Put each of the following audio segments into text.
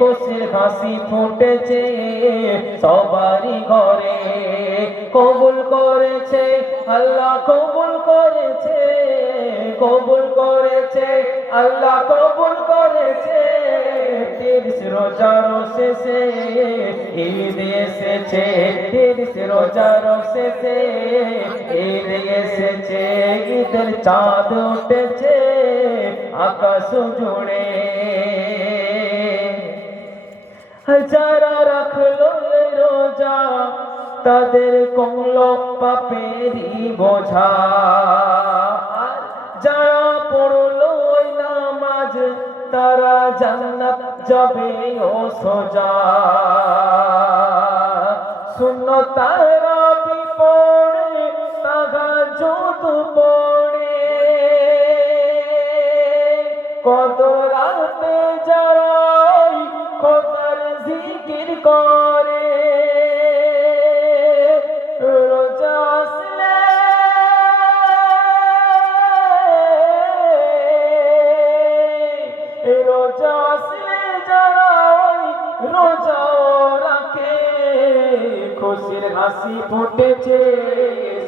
খুশির হাসি ফুটেছে সবারই ঘরে। কবুল করেছে আল্লাহ, কবুল করেছে, কবুল করেছে আল্লাহ, কবুল করেছে। 30 রোজার শেষে ঈদ এসেছে, 30 রোজার শেষে ঈদ এসেছে। ঈদের চাঁদ উঠেছে আকাশ জুড়ে। যারা রাখলো রোজা তাদের কমলো পাপেরই বোঝা। যারা পড়লো নামাজ তারা জান্নাত যাবে ও সোজা। সুন্নত তারাবি পড়ে তাহাজ্জুদ পড়ে, কদর রাতে যারা খোদার জিকির করে। রোজা আসলে রোজা আসলে যারা রোজা রাখে খুশির হাসি ফুটেছে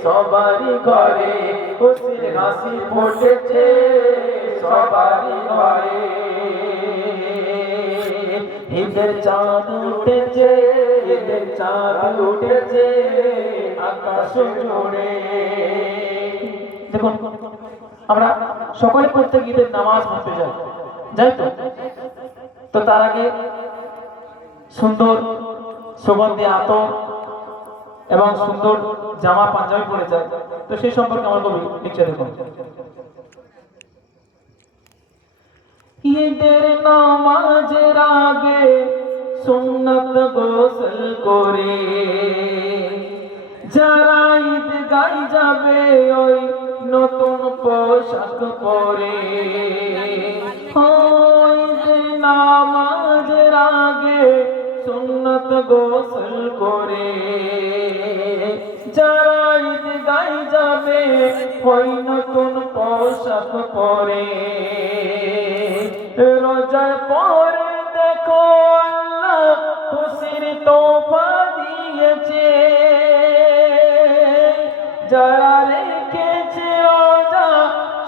সবারই ঘরে, খুশির হাসি ফুটেছে সবারই ঘরে। ঈদের চাঁদ উঠেছে, ঈদের চাঁদ উঠেছে আকাশ জুড়ে। দেখুন আমরা সকলে প্রত্যেক ঈদের নামাজ পড়তে যাই, যাই তো। তো তার আগে সুন্দর সুগন্ধি আতর এবং সুন্দর জামা পাঞ্জাবি পরে যায়। তো সেই সম্পর্কে আমার কবি লিখছে, দেখুন। ঈদের নামাজের আগে সুন্নত গোসল করে যারা ঈদগাহ যাবে ওই নতুন পোশাক পরে। ঈদের নামাজের আগে সুন্নত গোসল করে যারা ঈদগাহ যাবে ওই নতুন পোশাক পরে। রোজার পরে দেখো আল্লাহ খুশির তোফা দিয়েছে। যারা রেখেছে রোজা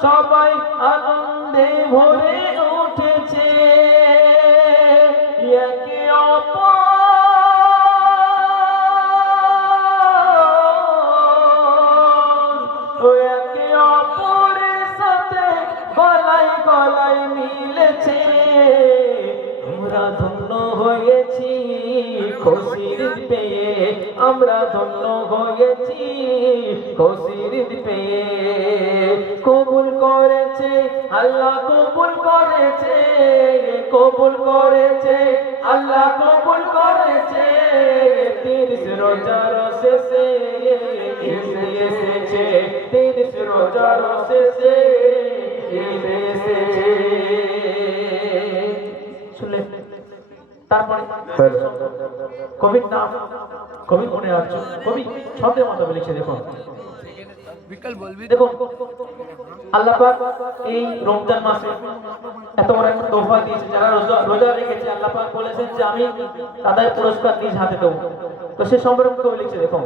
সবাই আনন্দে ভরে উঠেছে। একে একে অপরের সাথে গলায় গলায় মিলেছে। আমরা ধন্য হয়েছি খুশির পেয়ে, আমরা ধন্য হয়েছি খুশির পেয়ে। কবুল করেছে আল্লাহ, কবুল করেছে, কবুল করেছে আল্লাহ, কবুল করেছে। 30 রোজার শেষে এসেছে, 30 রোজার শেষে এসেছে। শুনলে তারপরে কবির নাম, কবি মনে রাখছো, কবি ছন্দের মতো লিখছে। দেখুন দেখুন আল্লাহ পাক এই রমজান মাসে এত বড় একটা তোফা দিয়েছে। যারা রোজা রেখেছে আল্লাহ পাক বলেছেন যে আমি তাদের পুরস্কার নিজ হাতে দেবো। তো সে সম্পর্কে কবি লিখছে, দেখুন।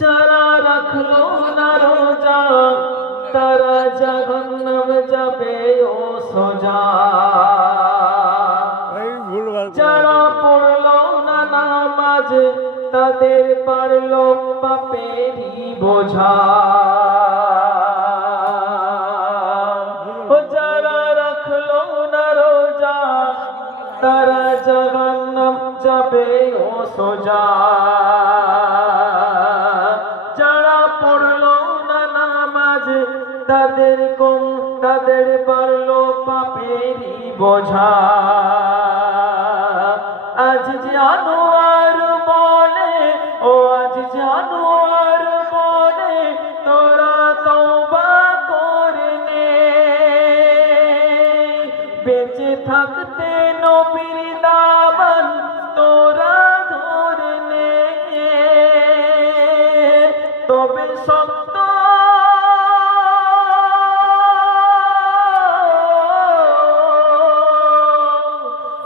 যারা রাখলো না রোজা তারা জাহান্নাম যাবে ও সোজা। যারা পড়লো না নামাজ তাদের পারলো পাপেরই বোঝা। যারা রাখলো না রোজা তারা জাহান্নাম যাবে ও সোজা। যারা পড়লো না নামাজ তাদের পারলো পাপেরই বোঝা। আজ জানোয়ার বলে, ও আজ জানোয়ার বলে তোরা তওবা করে নে। বেঁচে থাকতে নবীর দামান তোরা ধরে নে। তবে সত্য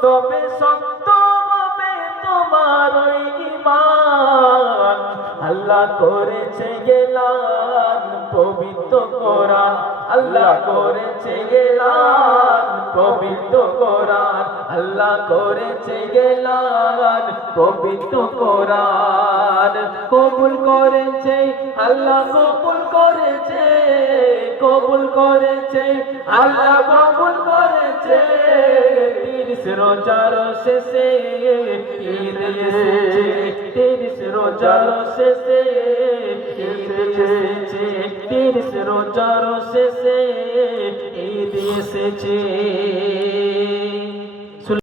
তবে সত্য হবে তোমার ওই ঈমান। আল্লাহ করেছে এলান পবিত্র কোরআন, আল্লাহ করেছে এলান পবিত্র কোরআন, আল্লাহ করেছে এলান পবিত্র কোরআন। কবুল করেছে আল্লাহ, কবুল করেছে, কবুল করেছে আল্লাহ, কবুল করেছে। 30 রোজার শেষে ঈদ এসেছে, 30 রোজার শেষে ঈদ এসেছে, 30 রোজার শেষে ঈদ এসেছে।